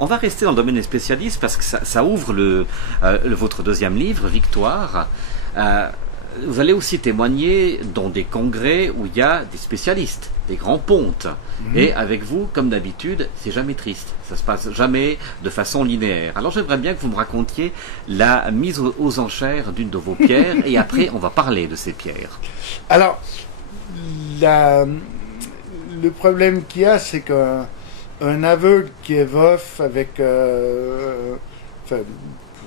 On va rester dans le domaine des spécialistes parce que ça ouvre votre deuxième livre, Victoire. Vous allez aussi témoigner dans des congrès où il y a des spécialistes, des grands pontes. Et avec vous, comme d'habitude, c'est jamais triste. Ça se passe jamais de façon linéaire. Alors j'aimerais bien que vous me racontiez la mise aux enchères d'une de vos pierres et après on va parler de ces pierres. Alors, le problème qu'il y a, c'est qu'un aveugle qui est veuf avec, enfin,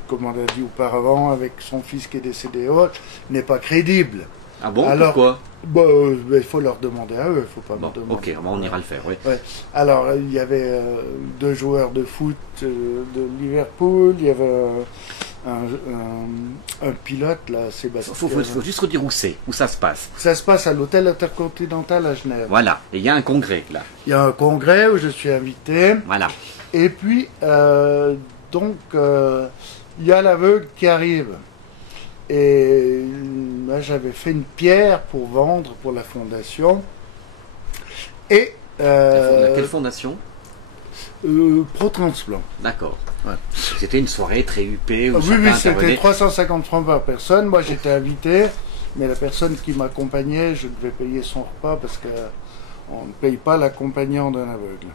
comme on l'a dit auparavant, avec son fils qui est décédé et autres, n'est pas crédible. Ah bon? Alors, pourquoi? Il faut leur demander à eux, il ne faut pas me demander. Ok, on ira le faire, oui. Ouais. Alors, il y avait deux joueurs de foot de Liverpool, il y avait un pilote, là, Sébastien. Il faut juste redire où ça se passe. Ça se passe à l'hôtel Intercontinental à Genève. Voilà, et il y a un congrès, là. Il y a un congrès où je suis invité. Voilà. Et puis, il y a l'aveugle qui arrive. Et moi, j'avais fait une pierre pour vendre pour la fondation. Et quelle fondation? Pro-Transplant. D'accord. Ouais. C'était une soirée très huppée. Où oui, c'était 350 francs par personne. Moi, j'étais invité, mais la personne qui m'accompagnait, je devais payer son repas parce qu'on ne paye pas l'accompagnant d'un aveugle.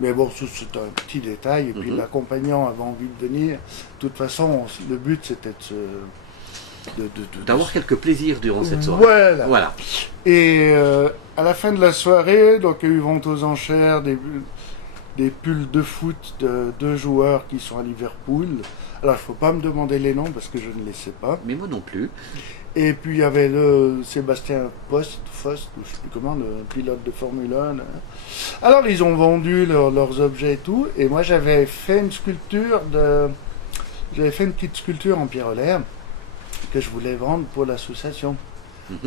Mais bon, c'est un petit détail. Et puis, l'accompagnant avait envie de venir. De toute façon, le but, c'était d'avoir quelques plaisirs durant cette soirée. Voilà. Et à la fin de la soirée, donc il y a eu vente aux enchères des pulls de foot de deux joueurs qui sont à Liverpool. Alors il ne faut pas me demander les noms parce que je ne les sais pas. Mais moi non plus. Et puis il y avait le Sébastien Faust, ou je ne sais plus comment, le pilote de Formule 1. Alors ils ont vendu leurs objets et tout. Et moi j'avais fait une sculpture j'avais fait une petite sculpture en pyrolaire que je voulais vendre pour l'association.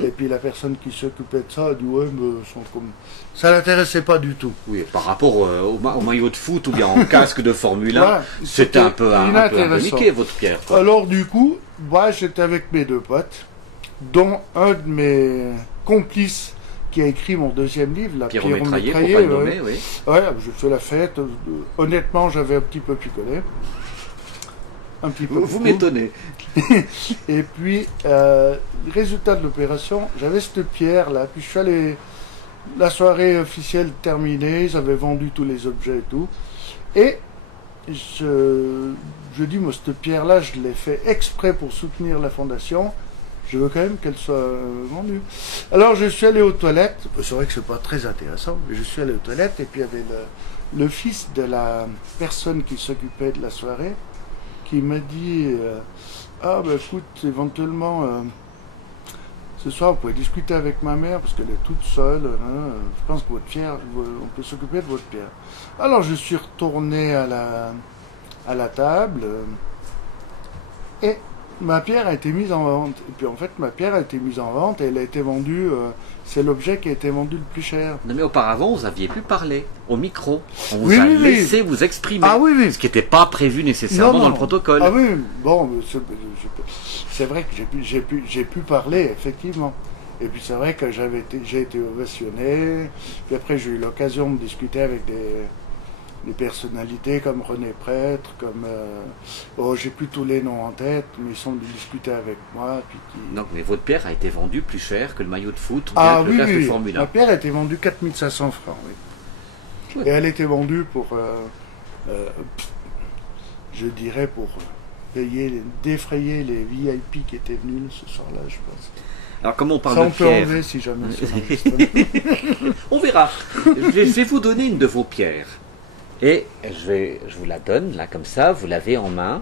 Et puis la personne qui s'occupait de ça a dit ouais, mais ça l'intéressait pas du tout. Oui, par rapport au maillot de foot ou bien en casque de Formule 1, voilà, c'était un peu niqué votre pierre. Quoi. Alors du coup, moi j'étais avec mes deux potes, dont un de mes complices qui a écrit mon deuxième livre, la Pierre Métraillé, pour pas le nommer, oui. Ouais, je fais la fête. Honnêtement, j'avais un petit peu picolé. Un petit peu. Vous m'étonnez. Et puis, résultat de l'opération, j'avais cette pierre-là. Puis je suis allé, la soirée officielle terminée, ils avaient vendu tous les objets et tout. Et je dis, moi, cette pierre-là, je l'ai fait exprès pour soutenir la fondation. Je veux quand même qu'elle soit vendue. Alors, je suis allé aux toilettes. C'est vrai que c'est pas très intéressant, mais je suis allé aux toilettes. Et puis, il y avait le fils de la personne qui s'occupait de la soirée qui m'a dit ah ben écoute, éventuellement ce soir vous pouvez discuter avec ma mère parce qu'elle est toute seule, je pense que votre pierre, on peut s'occuper de votre pierre. Alors je suis retourné à la table et ma pierre a été mise en vente. Et puis en fait ma pierre a été mise en vente et elle a été vendue, c'est l'objet qui a été vendu le plus cher. Non mais auparavant vous aviez pu parler au micro, on vous a laissé vous exprimer, ce qui n'était pas prévu nécessairement dans le protocole. Ah oui, bon, c'est vrai que j'ai pu parler effectivement. Et puis c'est vrai que j'ai été ovationné, puis après j'ai eu l'occasion de discuter avec des personnalités comme René Prêtre, comme j'ai plus tous les noms en tête, mais ils sont venus discuter avec moi. Donc, mais votre pierre a été vendue plus cher que le maillot de foot ou bien que le casque de Formule 1. Ma pierre a été vendue 4500 francs, oui. Et elle était vendue pour, je dirais, pour défrayer les VIP qui étaient venus ce soir-là, je pense. Alors, comment on parle de pierre? Enlever, si jamais on verra. Je vais vous donner une de vos pierres. Et je vous la donne, là, comme ça, vous l'avez en main.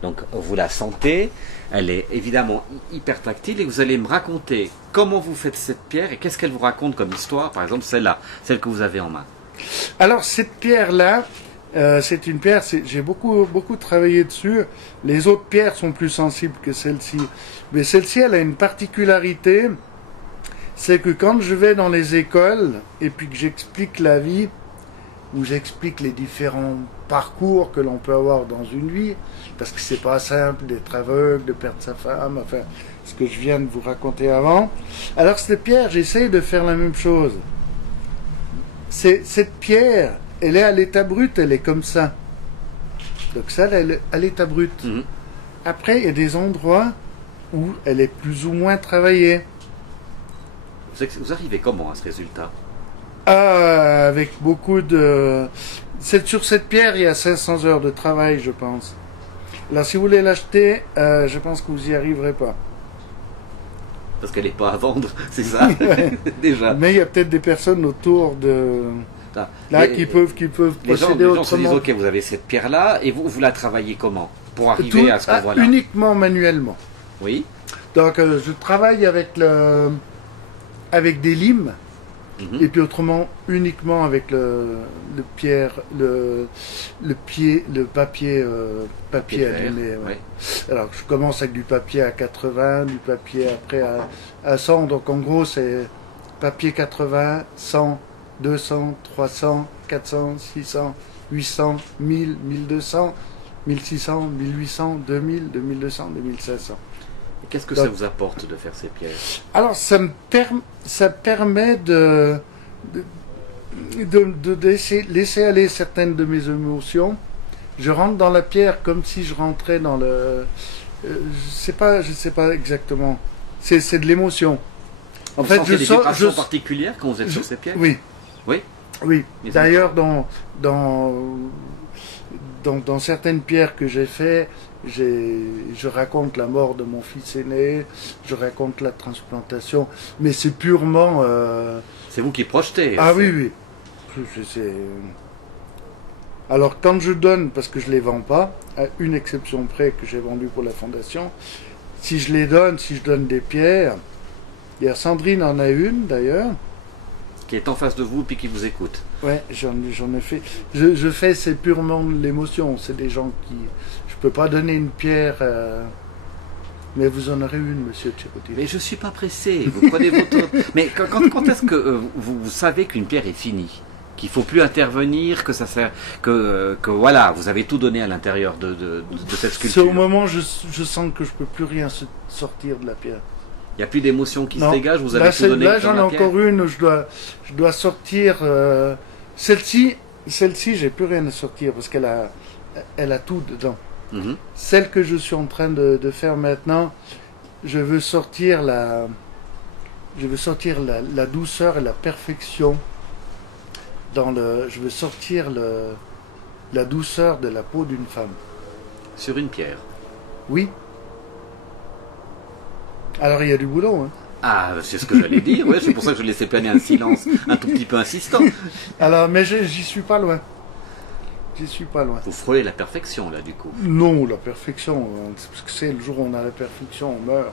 Donc, vous la sentez. Elle est évidemment hyper tactile et vous allez me raconter comment vous faites cette pierre et qu'est-ce qu'elle vous raconte comme histoire, par exemple, celle-là, celle que vous avez en main. Alors, cette pierre-là, c'est une pierre, j'ai beaucoup travaillé dessus. Les autres pierres sont plus sensibles que celle-ci. Mais celle-ci, elle a une particularité, c'est que quand je vais dans les écoles et puis que j'explique la vie, où j'explique les différents parcours que l'on peut avoir dans une vie, parce que c'est pas simple d'être aveugle, de perdre sa femme, enfin, ce que je viens de vous raconter avant. Alors cette pierre, j'essaie de faire la même chose. Cette pierre, elle est à l'état brut, elle est comme ça. Donc ça, elle est à brut. Mhm. Après, il y a des endroits où elle est plus ou moins travaillée. Vous arrivez comment à ce résultat? Ah, avec beaucoup de... Sur cette pierre, il y a 500 heures de travail, je pense. Là, si vous voulez l'acheter, je pense que vous n'y arriverez pas. Parce qu'elle n'est pas à vendre, c'est ça? Déjà. Mais il y a peut-être des personnes autour de... Ah. Là, Mais qui peuvent les gens procéder se disent, autrement. ok, vous avez cette pierre-là, et vous la travaillez comment? Pour arriver à ce qu'on Uniquement manuellement. Oui. Donc, je travaille avec des limes, Mhm. et puis autrement, uniquement avec le papier allumé. Ouais. Ouais. Alors, je commence avec du papier à 80, du papier après à 100. Donc, en gros, c'est papier 80, 100, 200, 300, 400, 600, 800, 1000, 1200, 1600, 1800, 2000, 2200, 2500. Et qu'est-ce que ça vous apporte de faire ces pierres? Alors, ça permet de laisser aller certaines de mes émotions. Je rentre dans la pierre comme si je rentrais dans le... je sais pas exactement. C'est de l'émotion. En fait, des vibrations particulières quand vous êtes sur ces pierres? Oui. Oui. Oui. D'ailleurs, dans certaines pierres que j'ai fait, je raconte la mort de mon fils aîné, je raconte la transplantation, mais c'est purement... C'est vous qui projetez. Ah oui, oui. Alors quand je donne, parce que je ne les vends pas, à une exception près que j'ai vendu pour la fondation, si je donne des pierres, il y a Sandrine en a une d'ailleurs. Qui est en face de vous puis qui vous écoute. Ouais, j'en ai fait. Je fais, c'est purement de l'émotion. C'est des gens qui... Je peux pas donner une pierre... Mais vous en aurez une, monsieur Tchirotti. Mais je suis pas pressé. Vous prenez votre... Mais quand est-ce que vous savez qu'une pierre est finie? Qu'il faut plus intervenir, que ça sert... Que voilà, vous avez tout donné à l'intérieur de cette sculpture. C'est au moment où je sens que je peux plus rien sortir de la pierre. Il n'y a plus d'émotion qui se dégage, vous avez là, tout donné. Là, j'en ai encore une où je dois sortir. Celle-ci, j'ai plus rien à sortir parce qu'elle a tout dedans. Mm-hmm. Celle que je suis en train de faire maintenant, je veux sortir la douceur et la perfection je veux sortir la douceur de la peau d'une femme. Sur une pierre. Oui. Alors il y a du boulot, hein. Ah, c'est ce que j'allais dire, ouais, c'est pour ça que je laissais planer un silence un tout petit peu insistant. Alors, mais j'y suis pas loin. J'y suis pas loin. Vous frôlez la perfection, là, du coup. Non, la perfection, parce que c'est le jour où on a la perfection, on meurt.